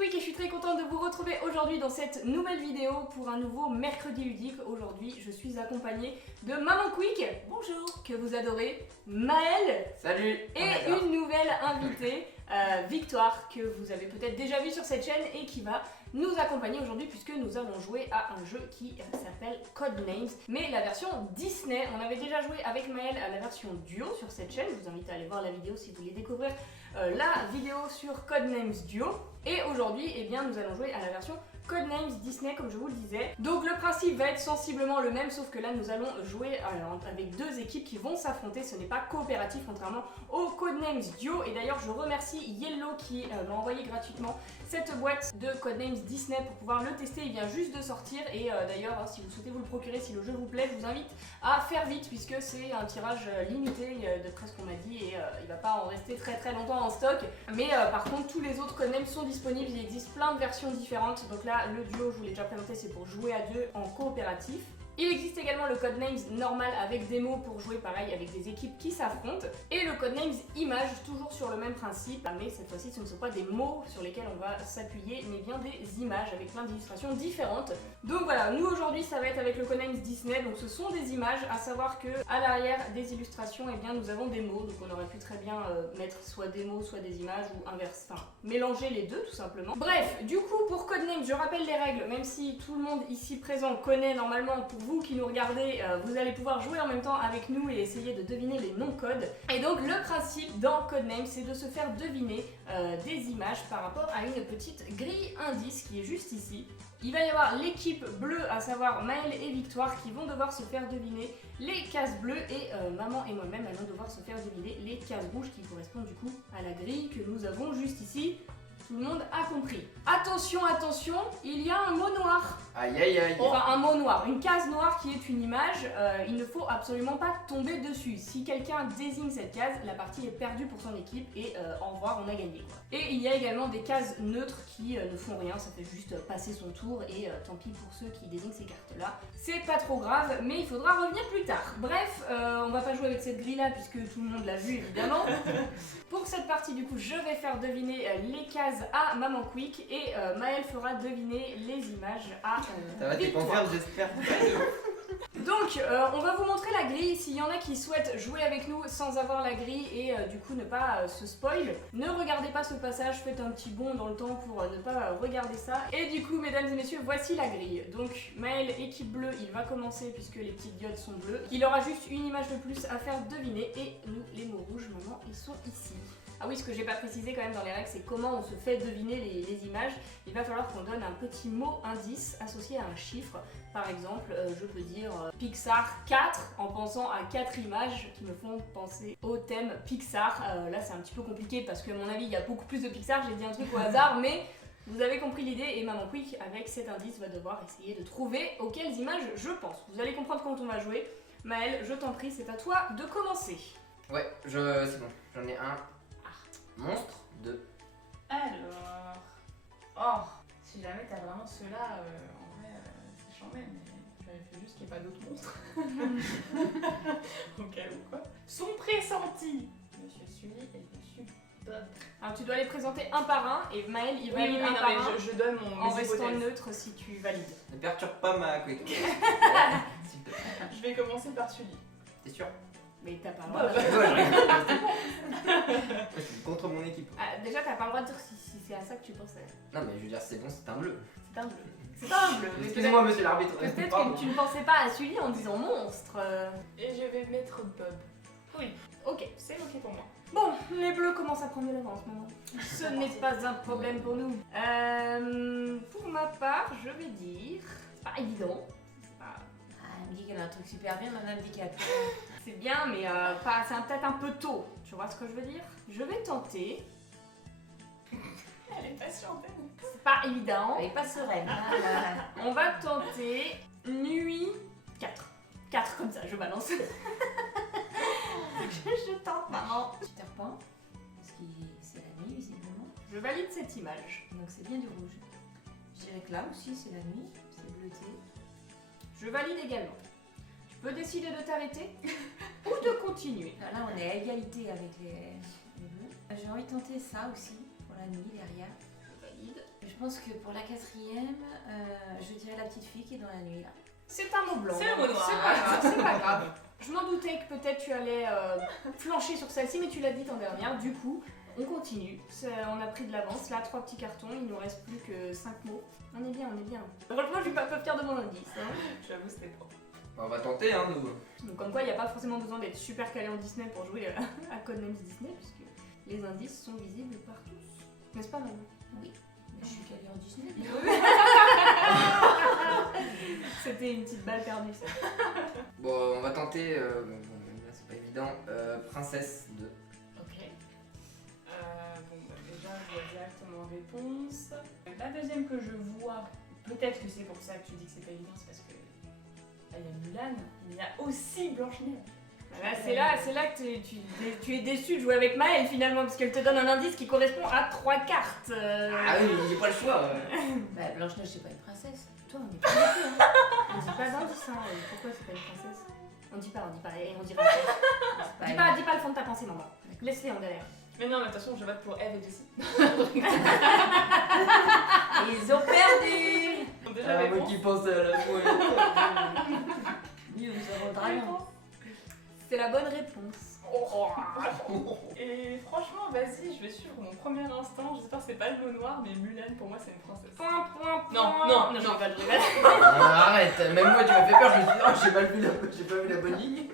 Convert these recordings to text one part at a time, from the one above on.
Quick et je suis très contente de vous retrouver aujourd'hui dans cette nouvelle vidéo pour un nouveau mercredi ludique. Aujourd'hui, je suis accompagnée de Maman Quick, bonjour, que vous adorez, Maëlle, salut, et une nouvelle invitée, Victoire, que vous avez peut-être déjà vu sur cette chaîne et qui va nous accompagner aujourd'hui puisque nous allons jouer à un jeu qui s'appelle Codenames, mais la version Disney. On avait déjà joué avec Maëlle à la version duo sur cette chaîne, je vous invite à aller voir la vidéo si vous voulez découvrir la vidéo sur Codenames Duo. Et aujourd'hui, eh bien, nous allons jouer à la version Codenames Disney, comme je vous le disais. Donc le principe va être sensiblement le même, sauf que là nous allons jouer avec deux équipes qui vont s'affronter. Ce n'est pas coopératif, contrairement au Codenames Duo. Et d'ailleurs, je remercie Yellow qui m'a envoyé gratuitement cette boîte de Codenames Disney pour pouvoir le tester. Il vient juste de sortir. Et d'ailleurs, si vous souhaitez vous le procurer, si le jeu vous plaît, je vous invite à faire vite, puisque c'est un tirage limité, d'après ce qu'on m'a dit, et il va pas en rester très longtemps en stock. Mais par contre, tous les autres Codenames sont disponibles. Il existe plein de versions différentes. Donc là, le duo, je vous l'ai déjà présenté, c'est pour jouer à deux en coopératif. Il existe également le Codenames normal avec des mots pour jouer pareil avec des équipes qui s'affrontent. Et le Codenames image, toujours sur le même principe, mais cette fois-ci ce ne sont pas des mots sur lesquels on va s'appuyer, mais bien des images avec plein d'illustrations différentes. Donc voilà, nous aujourd'hui ça va être avec le Codenames Disney, donc ce sont des images, à savoir que à l'arrière des illustrations, eh bien, nous avons des mots, donc on aurait pu très bien mettre soit des mots, soit des images, ou inverse, enfin mélanger les deux tout simplement. Bref, du coup pour Codenames, je rappelle les règles, même si tout le monde ici présent connaît normalement, pour vous qui nous regardez, vous allez pouvoir jouer en même temps avec nous et essayer de deviner les noms-codes. Et donc le principe dans Codenames, c'est de se faire deviner des images par rapport à une petite grille indice qui est juste ici. Il va y avoir l'équipe bleue, à savoir Maëlle et Victoire, qui vont devoir se faire deviner les cases bleues, et Maman et moi-même allons devoir se faire deviner les cases rouges qui correspondent du coup à la grille que nous avons juste ici. Tout le monde a compris. Attention, attention, il y a un mot noir. Aïe aïe aïe. Enfin, un mot noir, une case noire qui est une image, il ne faut absolument pas tomber dessus. Si quelqu'un désigne cette case, la partie est perdue pour son équipe et au revoir, on a gagné quoi. Et il y a également des cases neutres qui ne font rien, ça fait juste passer son tour et tant pis pour ceux qui désignent ces cartes-là. C'est pas trop grave, mais il faudra revenir plus tard. Bref, on va pas jouer avec cette grille-là puisque tout le monde l'a vu évidemment. Pour cette partie du coup, je vais faire deviner les cases à Maman Quick et Maëlle fera deviner les images à Ça va, t'es confiante, j'espère. Donc, on va vous montrer la grille. S'il y en a qui souhaitent jouer avec nous sans avoir la grille et du coup ne pas se spoil, ne regardez pas ce passage, faites un petit bond dans le temps pour ne pas regarder ça. Et du coup, mesdames et messieurs, voici la grille. Donc, Maëlle, équipe bleue, il va commencer puisque les petites diodes sont bleues. Il aura juste une image de plus à faire deviner et nous, les mots rouges, maintenant, ils sont ici. Ah oui, ce que j'ai pas précisé quand même dans les règles, c'est comment on se fait deviner les images. Il va falloir qu'on donne un petit mot indice associé à un chiffre. Par exemple, je peux dire Pixar 4 en pensant à 4 images qui me font penser au thème Pixar. Là, c'est un petit peu compliqué parce que à mon avis, il y a beaucoup plus de Pixar. J'ai dit un truc au hasard, mais vous avez compris l'idée et Maman Quick, avec cet indice, va devoir essayer de trouver auxquelles images je pense. Vous allez comprendre quand on va jouer. Maëlle, je t'en prie, c'est à toi de commencer. Ouais, c'est bon, j'en ai un. Monstre 2. Alors. Oh, si jamais t'as vraiment ceux-là, en vrai, c'est chambé, mais je vérifie juste qu'il n'y ait pas d'autres monstres. Au cas où, quoi. Son pressenti. Monsieur Sully et Monsieur Bob. Alors tu dois les présenter un par un et Maëlle il va un non, par mais un je donne en mes restant hypothèses. neutre si tu valides. Ne perturbe pas ma quick. S'il te plaît. Je vais commencer par Sully. T'es sûr? Mais t'as pas le droit. Bob. Je suis contre mon équipe. Ah, déjà t'as pas le droit de dire si c'est à ça que tu pensais. Non mais je veux dire, c'est bon, c'est un bleu. C'est un bleu. C'est un bleu. mais Excusez-moi monsieur l'arbitre. Peut-être Pardon. que tu ne pensais pas à Sully en disant monstre. Et je vais mettre Bob. Oui, ok. C'est ok pour moi. Bon, les bleus commencent à prendre de l'avance maintenant. Ce n'est pas un problème pour nous. Pour ma part, je vais dire. C'est pas évident. C'est pas. Elle me dit qu'elle a un truc super bien, Madame DiCaprio. C'est bien, mais c'est peut-être un peu tôt. Tu vois ce que je veux dire? Je vais tenter. Elle est patiente. C'est pas évident. Elle est pas sereine. Hein, On va tenter nuit 4. 4 comme ça, je balance. je tente, maman. Tu te repens parce que c'est la nuit, visiblement. Je valide cette image. Donc c'est bien du rouge. Je dirais que là aussi, c'est la nuit, c'est bleuté. Je valide également. Tu peux décider de t'arrêter ou de continuer. Là, on est à égalité avec les bleus. J'ai envie de tenter ça aussi, pour la nuit, derrière. valide. Je pense que pour la quatrième, je dirais la petite fille qui est dans la nuit là. C'est un mot blanc. C'est le mot noir. C'est pas grave, c'est pas grave. Je m'en doutais que peut-être tu allais flancher sur celle-ci, mais tu l'as dit en dernière. Du coup, on continue. On a pris de l'avance. Là, 3 petits cartons. Il nous reste plus que 5 mots. On est bien, on est bien. Franchement, je suis pas fière de mon indice. Hein. J'avoue, c'était pas. On va tenter, hein, nous. Donc, comme quoi, il n'y a pas forcément besoin d'être super calé en Disney pour jouer à Codenames Disney, puisque les indices sont visibles par tous. N'est-ce pas, Manon? Oui. Mais je suis calée en Disney. C'était une petite balle perdue, ça. Bon, on va tenter, là c'est pas évident, princesse 2. Ok. Bon, bah, déjà, je vois directement réponse. La deuxième que je vois, peut-être que c'est pour ça que tu dis que c'est pas évident, c'est parce que là, il y a Mulan, mais il y a aussi Blanche-Neige. Là, c'est là que tu es déçu de jouer avec Maëlle finalement, parce qu'elle te donne un indice qui correspond à 3 cartes. Ah oui, j'ai pas le choix. Bah, Blanche-Neige, c'est pas une princesse. Toi, on est pas d'accord, hein. On dit pas d'indice, hein. Pourquoi c'est pas une princesse? On dit pas, et on dira pas. Dis pas le fond de ta pensée, maman. Laisse-les en galère. Mais non, mais de toute façon, je vote pour Eve et Jessie. Ils ont perdu. Déjà, Moi réponse. qui pense à la fois. Mieux, nous avons le dragon. C'est la bonne réponse. Et franchement, vas-y, je vais suivre mon premier instinct. J'espère que c'est pas le mot noir, mais Mulan, pour moi, c'est une princesse. Point. Non, je non. rigole. Arrête, même moi tu m'as fait peur, je me suis dit, oh, j'ai pas vu la bonne ligne.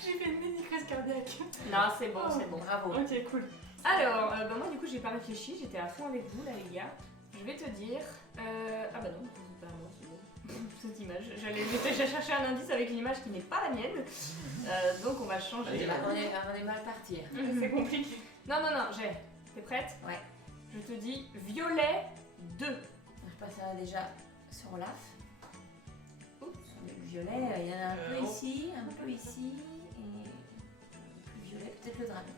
J'ai fait une mini crise cardiaque. Non, c'est bon, c'est bon. Bravo. Ok, cool. Alors, bah moi du coup j'ai pas réfléchi, j'étais à fond avec vous là les gars. Je vais te dire... Ah bah non, c'est pas moi, c'est bon. Cette image. J'ai cherché un indice avec une image qui n'est pas la mienne. Donc on va changer. On est mal parti. C'est compliqué. Non, j'ai. T'es prête? Ouais. Je te dis violet 2. Je passerai déjà sur Olaf. Oups. Sur le violet, il y en a un peu oh. ici, un peu ici, et plus violet, peut-être le dragon.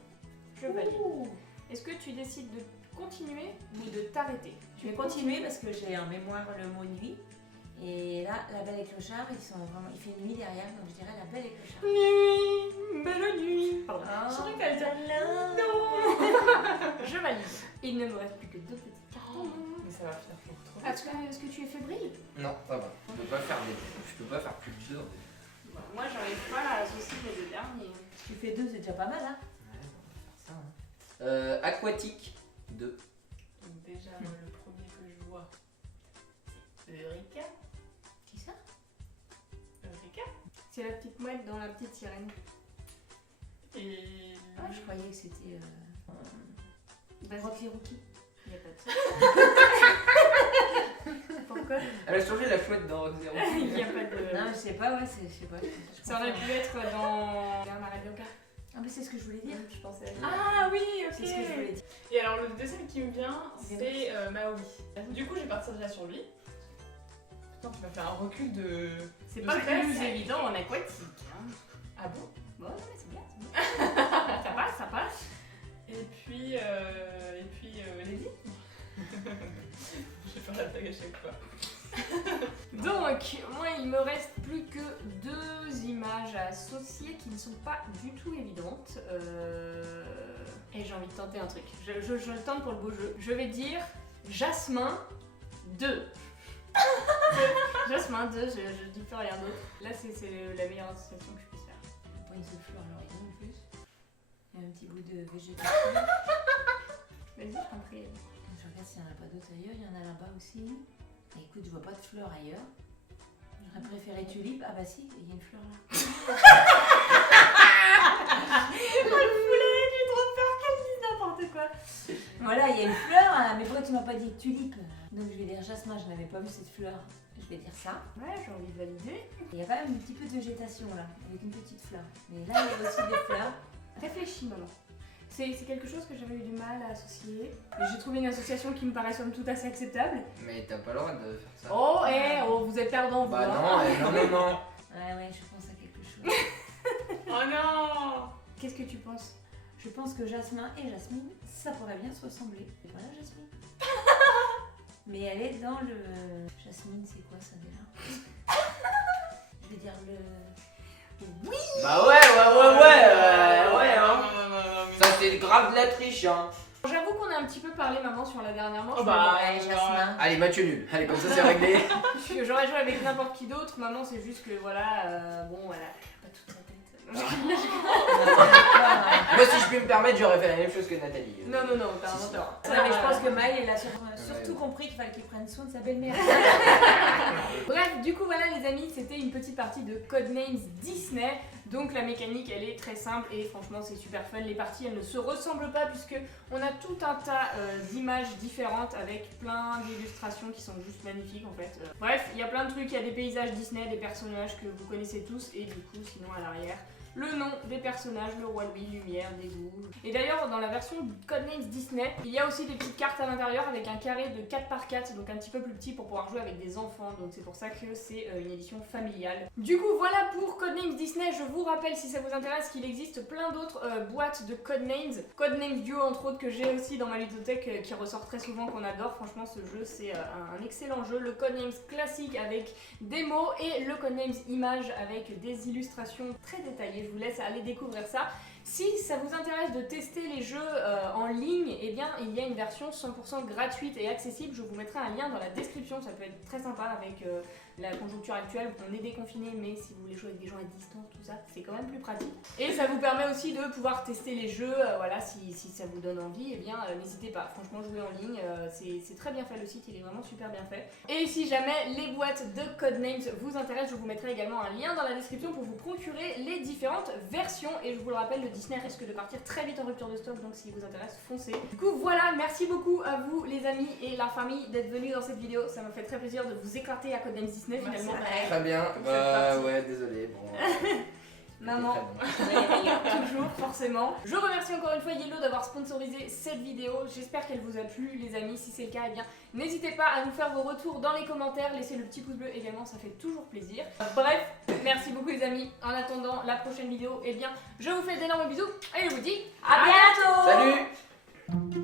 Je valide. Est-ce que tu décides de continuer ou de t'arrêter? Je vais continuer parce que j'ai en mémoire le mot nuit. Et là, la Belle et Clochard, il fait nuit derrière, donc je dirais la Belle et Clochard. Nuit, belle nuit. Pardon. Je crois qu'elle dit Non. Je valide. Il ne me reste plus que 2 petites cartes. Mais ça va finir pour trop. Est-ce que tu es fébrile? Non, ça va. Je peux pas faire plus de 2. Moi, j'arrive pas à associer les 2 derniers. Tu fais 2, c'est déjà pas mal, hein? Aquatique 2. Donc déjà, moi, le premier que je vois, c'est Eureka. Qui ça? Eureka. C'est la petite mouette dans la petite sirène. Et... Ah, je croyais que c'était Vas-y. Rocky Rookie. Il y a pas de Pourquoi? Elle a changé la chouette dans Rock Zero. Il y a pas de... Non, je sais pas, ouais, je sais pas. Ça aurait pu être dans Bernard et Bianca. Ah, mais c'est ce que je voulais dire. Je pensais à Ah oui, ok. C'est ce que je voulais dire. Et alors, le deuxième qui me vient, c'est Maui. Du coup, je vais partir déjà sur lui. Putain, tu m'as fait un recul de... C'est de pas le stress. plus évident en aquatique. Hein. Ah bon? Bon, non, mais c'est bien. Ça passe, ça passe. Et puis Lady. Je vais faire la blague à chaque fois. Donc, moi, il me reste plus que 2 images à associer qui ne sont pas du tout évidentes. Et j'ai envie de tenter un truc. Je le tente pour le beau jeu. Je vais dire Jasmin 2. Jasmin 2, je dis plus rien d'autre. Là, c'est la meilleure association que je puisse faire. Pas une seule fleur, alors il y en a en plus. Il y a un petit bout de végétation. Vas-y, je t'en prie. Je regarde s'il n'y en a pas d'autres ailleurs. Il y en a là-bas aussi. Et écoute, je vois pas de fleurs ailleurs. J'aurais préféré tulipe. Ah bah si, il y a une fleur là. Le poulet, j'ai trop peur qu'elle dise n'importe quoi. Voilà, il y a une fleur, hein, mais pourquoi tu m'as pas dit tulipe? Donc je vais dire jasmin, je n'avais pas vu cette fleur. Je vais dire ça. Ouais, j'ai envie de valider. Il y a quand même un petit peu de végétation là, avec une petite fleur. Mais là, il y a aussi des fleurs. Réfléchis, maman. C'est quelque chose que j'avais eu du mal à associer. Et j'ai trouvé une association qui me paraît somme toute assez acceptable. Mais t'as pas le droit de faire ça. Oh, vous êtes perdant, vous. Bah hein. non, non. Ouais, je pense à quelque chose. Oh non! Qu'est-ce que tu penses? Je pense que jasmin et jasmine, ça pourrait bien se ressembler. Et voilà, jasmine. Mais elle est dans le... Jasmine, c'est quoi ça déjà? Je vais dire le... Bah ouais, hein. Non, Ça c'est grave de la triche, hein. J'avoue qu'on a un petit peu parlé maman sur la dernière manche. Oh bah, Ouais, Jasmin. Allez, match nul. Allez, comme ça, c'est réglé. Puisque j'aurais joué avec n'importe qui d'autre, maman c'est juste que voilà, bon voilà, pas toute sa tête. Moi, si je puis me permettre, j'aurais fait la même chose que Nathalie. Non, t'as Si, un si. tort. Ouais, mais je pense que Maï, elle a surtout compris qu'il fallait qu'il prenne soin de sa belle-mère. Bref, du coup voilà les amis, c'était une petite partie de Codenames Disney. Donc la mécanique elle est très simple et franchement c'est super fun. Les parties elles ne se ressemblent pas puisque on a tout un tas d'images différentes avec plein d'illustrations qui sont juste magnifiques en fait. Bref, il y a plein de trucs, il y a des paysages Disney, des personnages que vous connaissez tous et du coup sinon à l'arrière le nom des personnages, le roi Louis, Lumière, des boules. Et d'ailleurs, dans la version Codenames Disney, il y a aussi des petites cartes à l'intérieur avec un carré de 4x4, donc un petit peu plus petit pour pouvoir jouer avec des enfants. Donc c'est pour ça que c'est une édition familiale. Du coup, voilà pour Codenames Disney. Je vous rappelle, si ça vous intéresse, qu'il existe plein d'autres boîtes de Codenames. Codenames Duo, entre autres, que j'ai aussi dans ma ludothèque, qui ressort très souvent, qu'on adore. Franchement, ce jeu, c'est un excellent jeu. Le Codenames classique avec des mots et le Codenames Image avec des illustrations très détaillées. Je vous laisse aller découvrir ça. Si ça vous intéresse de tester les jeux en ligne, eh bien il y a une version 100% gratuite et accessible. Je vous mettrai un lien dans la description, ça peut être très sympa avec la conjoncture actuelle. On est déconfiné, mais si vous voulez jouer avec des gens à distance, tout ça, c'est quand même plus pratique. Et ça vous permet aussi de pouvoir tester les jeux, voilà, si ça vous donne envie, eh bien n'hésitez pas. Franchement, jouer en ligne, c'est très bien fait, le site il est vraiment super bien fait. Et si jamais les boîtes de Codenames vous intéressent, je vous mettrai également un lien dans la description pour vous procurer les différentes versions. Et je vous le rappelle, le Disney risque de partir très vite en rupture de stock, donc si vous intéresse, foncez. Du coup voilà, merci beaucoup à vous les amis et la famille d'être venus dans cette vidéo. Ça m'a fait très plaisir de vous éclater à Codenames Disney finalement. Très bien. Bah ouais, désolé. Bon. Maman, toujours forcément. Je remercie encore une fois Yellow d'avoir sponsorisé cette vidéo. J'espère qu'elle vous a plu les amis. Si c'est le cas, eh bien n'hésitez pas à nous faire vos retours dans les commentaires. Laissez le petit pouce bleu également, ça fait toujours plaisir. Bref, merci beaucoup les amis. En attendant la prochaine vidéo, eh bien je vous fais d'énormes bisous et je vous dis À bientôt. Salut.